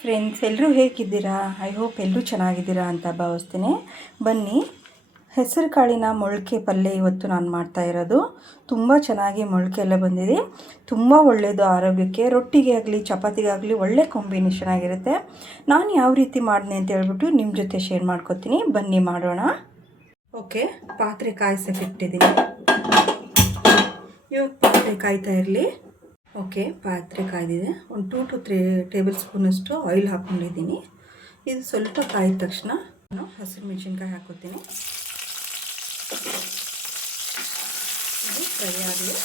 Friends, ಎಲ್ಲರೂ ಹೇಗಿದ್ದೀರಾ? I hope ಎಲ್ಲರೂ ಚೆನ್ನಾಗಿದ್ದೀರಾ ಅಂತ ಭಾವಿಸ್ತೀನಿ. ಬನ್ನಿ, ಹೆಸರು ಕಾಳಿನ ಮೊಳಕೆ ಪಲ್ಯ ಇವತ್ತು ನಾನು ಮಾಡ್ತಾ ಇರೋದು. ತುಂಬ ಚೆನ್ನಾಗಿ ಮೊಳಕೆ ಎಲ್ಲ ಬಂದಿದೆ. ತುಂಬ ಒಳ್ಳೆಯದು ಆರೋಗ್ಯಕ್ಕೆ. ರೊಟ್ಟಿಗೆ ಆಗಲಿ ಚಪಾತಿಗಾಗಲಿ ಒಳ್ಳೆ ಕಾಂಬಿನೇಷನ್ ಆಗಿರುತ್ತೆ. ನಾನು ಯಾವ ರೀತಿ ಮಾಡಿದೆ ಅಂತ ಹೇಳ್ಬಿಟ್ಟು ನಿಮ್ಮ ಜೊತೆ ಶೇರ್ ಮಾಡ್ಕೊತೀನಿ. ಬನ್ನಿ ಮಾಡೋಣ. ಓಕೆ, ಪಾತ್ರೆ ಕಾಯಿಸೋಕೆ ಇಟ್ಟಿದ್ದೀನಿ. ಇವಾಗ ಪಾತ್ರೆ ಕಾಯ್ತಾ ಇರಲಿ. ಓಕೆ, ಪಾತ್ರೆ ಕಾಯ್ದಿದೆ. ಒಂದು 2 to 3 ಟೇಬಲ್ ಸ್ಪೂನಷ್ಟು ಆಯಿಲ್ ಹಾಕ್ಕೊಂಡಿದ್ದೀನಿ. ಇದು ಸ್ವಲ್ಪ ಕಾಯ್ದ ತಕ್ಷಣ ನಾನು ಹಸಿರು ಮೆಣಸಿನ್ಕಾಯಿ ಹಾಕೋತೀನಿ. ಇದು ಫ್ರೈ ಆಗಲಿ.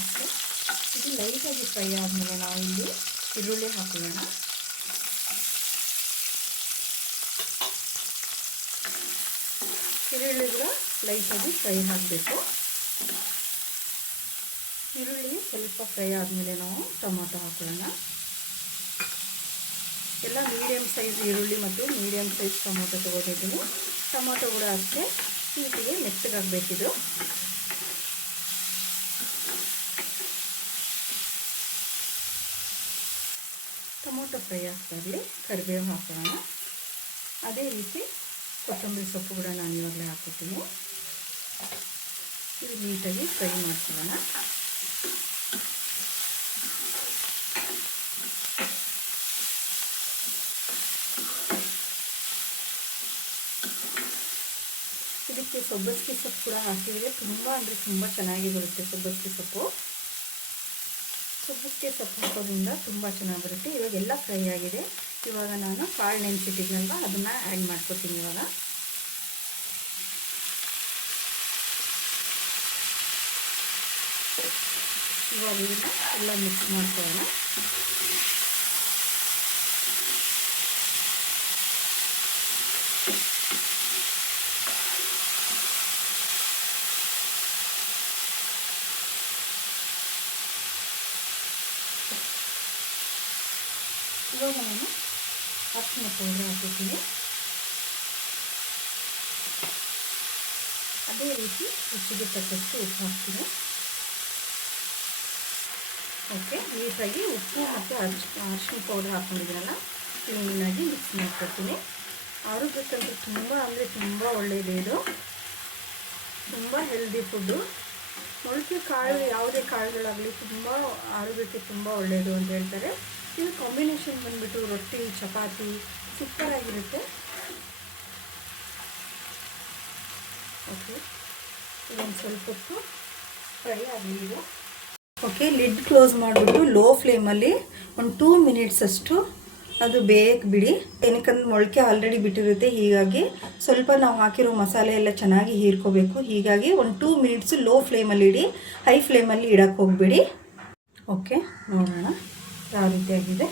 ಓಕೆ, ಇದು ಲೈಟಾಗಿ ಫ್ರೈ ಆದಮೇಲೆ ನಾವು ಇಲ್ಲಿ ಈರುಳ್ಳಿ ಹಾಕೊಳ್ಳೋಣ. ಈರುಳ್ಳಿ ಕೂಡ ಲೈಟಾಗಿ ಫ್ರೈ ಆಗಬೇಕು. ಈರುಳ್ಳಿ ಸ್ವಲ್ಪ ಫ್ರೈ ಆದಮೇಲೆ ನಾವು ಟೊಮೊಟೊ ಹಾಕೊಳ್ಳೋಣ. ಎಲ್ಲ ಮೀಡಿಯಮ್ ಸೈಜ್ ಈರುಳ್ಳಿ ಮತ್ತು ಮೀಡಿಯಮ್ ಸೈಜ್ ಟೊಮೊಟೊ ತೊಗೊಂಡಿದ್ದೀನಿ. ಟೊಮೊಟೊ ಕೂಡ ಅಷ್ಟೇ ಹೀಟಿಗೆ ಮೆತ್ತಗಾಗಬೇಕಿದು. ಟೊಮೊಟೊ ಫ್ರೈ ಆಗ್ತಾ ಇರಲಿ. ಕರಿಬೇವು ಹಾಕೋಣ. ಅದೇ ರೀತಿ ಕೊತ್ತಂಬರಿ ಸೊಪ್ಪು ಕೂಡ ನಾನು ಇವಾಗಲೇ ಹಾಕೋತೀನಿ. ಇದು ನೀಟಾಗಿ ಫ್ರೈ ಮಾಡ್ಕೊಳ್ಳೋಣ. ಇದಕ್ಕೆ ಸಬ್ಬಸಿಗೆ ಸೊಪ್ಪು ಕೂಡ ಹಾಕಿದರೆ ತುಂಬ ಅಂದರೆ ತುಂಬ ಚೆನ್ನಾಗಿ ಬರುತ್ತೆ. ಸಬ್ಬಸಿಗೆ ಸೊಪ್ಪು ಹಾಕೋದ್ರಿಂದ ತುಂಬ ಚೆನ್ನಾಗಿ ಬರುತ್ತೆ. ಇವಾಗೆಲ್ಲ ಫ್ರೈ ಆಗಿದೆ. ಇವಾಗ ನಾನು ಕಾಳು ನೆನೆಸಿಟ್ಟಿದ್ನಲ್ವ ಅದನ್ನು ಆ್ಯಡ್ ಮಾಡ್ಕೊತೀನಿ. ಇವಾಗ ಇದನ್ನು ಎಲ್ಲ ಮಿಕ್ಸ್ ಮಾಡ್ಕೊಳ್ಳೋಣ. ಇವಾಗ ನಾನು ಅರಿಶಿನ ಪೌಡರ್ ಹಾಕೋತೀನಿ. ಅದೇ ರೀತಿ ರುಚಿಗೆ ತಕ್ಕಷ್ಟು ಉಪ್ಪು ಹಾಕ್ತೀನಿ. ಓಕೆ, ನೀಟಾಗಿ ಉಪ್ಪು ಮತ್ತು ಅರಿಶಿನ ಪೌಡರ್ ಹಾಕ್ಕೊಂಡಿದ್ದೀನಲ್ಲ, ಕ್ಲೀನಾಗಿ ಮಿಕ್ಸ್ ಮಾಡ್ಕೊತೀನಿ. ಆರೋಗ್ಯಕ್ಕಂತೂ ತುಂಬ ಅಂದರೆ ತುಂಬ ಒಳ್ಳೆಯದು. ಇದು ತುಂಬ ಹೆಲ್ದಿ ಫುಡ್ಡು. ಮೊಳಕೆ ಕಾಳು ಯಾವುದೇ ಕಾಳುಗಳಾಗಲಿ ತುಂಬ ಆರೋಗ್ಯಕ್ಕೆ ತುಂಬ ಒಳ್ಳೆಯದು ಅಂತ ಹೇಳ್ತಾರೆ. ಇದು ಕಾಂಬಿನೇಷನ್ ಬಂದುಬಿಟ್ಟು ರೊಟ್ಟಿ ಚಪಾತಿ ಸೂಪರಾಗಿರುತ್ತೆ. ಓಕೆ, ಇದೊಂದು ಸ್ವಲ್ಪ ಹೊತ್ತು ಫ್ರೈ ಆಗಲಿ. ಓಕೆ, ಲಿಡ್ ಕ್ಲೋಸ್ ಮಾಡಿಬಿಟ್ಟು ಲೋ ಫ್ಲೇಮಲ್ಲಿ ಒಂದು 2 ಮಿನಿಟ್ಸ್ ಅಷ್ಟು ಅದು ಬೇಯಕ್ಕೆ ಬಿಡಿ. ಏನಕ್ಕಂದ್ರೆ ಮೊಳಕೆ ಆಲ್ರೆಡಿ ಬಿಟ್ಟಿರುತ್ತೆ. ಹೀಗಾಗಿ ಸ್ವಲ್ಪ ನಾವು ಹಾಕಿರೋ ಮಸಾಲೆ ಎಲ್ಲ ಚೆನ್ನಾಗಿ ಹೀರ್ಕೋಬೇಕು. ಹೀಗಾಗಿ ಒಂದು 2 ಮಿನಿಟ್ಸು ಲೋ ಫ್ಲೇಮಲ್ಲಿ ಇಡಿ. ಹೈ ಫ್ಲೇಮಲ್ಲಿ ಇಡಕ್ಕೆ ಹೋಗ್ಬಿಡಿ. ಓಕೆ, ನೋಡೋಣ ಯಾವ ರೀತಿಯಾಗಿದೆ.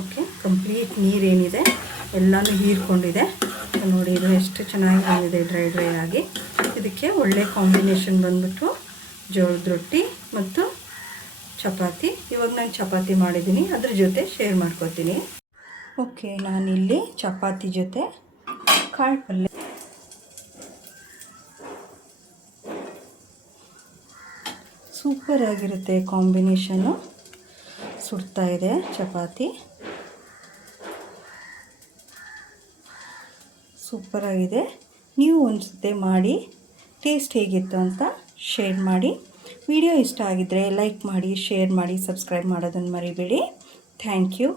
ಓಕೆ, ಕಂಪ್ಲೀಟ್ ನೀರೇನಿದೆ ಎಲ್ಲನೂ ಹೀರ್ಕೊಂಡಿದೆ ನೋಡಿ. ಇದು ಎಷ್ಟು ಚೆನ್ನಾಗಿ ಬಂದಿದೆ ಡ್ರೈ ಆಗಿ. ಇದಕ್ಕೆ ಒಳ್ಳೆ ಕಾಂಬಿನೇಷನ್ ಬಂದ್ಬಿಟ್ಟು ಜೋಳದ ರೊಟ್ಟಿ ಮತ್ತು ಚಪಾತಿ. ಇವಾಗ ನಾನು ಚಪಾತಿ ಮಾಡಿದ್ದೀನಿ, ಅದ್ರ ಜೊತೆ ಶೇರ್ ಮಾಡ್ಕೊತೀನಿ. ಓಕೆ, ನಾನಿಲ್ಲಿ ಚಪಾತಿ ಜೊತೆ ಕಾಳು ಪಲ್ಯ ಸೂಪರಾಗಿರುತ್ತೆ ಕಾಂಬಿನೇಷನ್ನು. ಸುಡ್ತಾ ಇದೆ ಚಪಾತಿ, ಸೂಪರಾಗಿದೆ. ನೀವು ಒಂದ್ಸತಿ ಮಾಡಿ ಟೇಸ್ಟ್ ಹೇಗಿತ್ತು ಅಂತ ಶೇರ್ ಮಾಡಿ. ವಿಡಿಯೋ ಇಷ್ಟ ಆಗಿದ್ದರೆ ಲೈಕ್ ಮಾಡಿ, ಶೇರ್ ಮಾಡಿ, ಸಬ್ಸ್ಕ್ರೈಬ್ ಮಾಡೋದನ್ನು ಮರಿಬೇಡಿ. Thank you.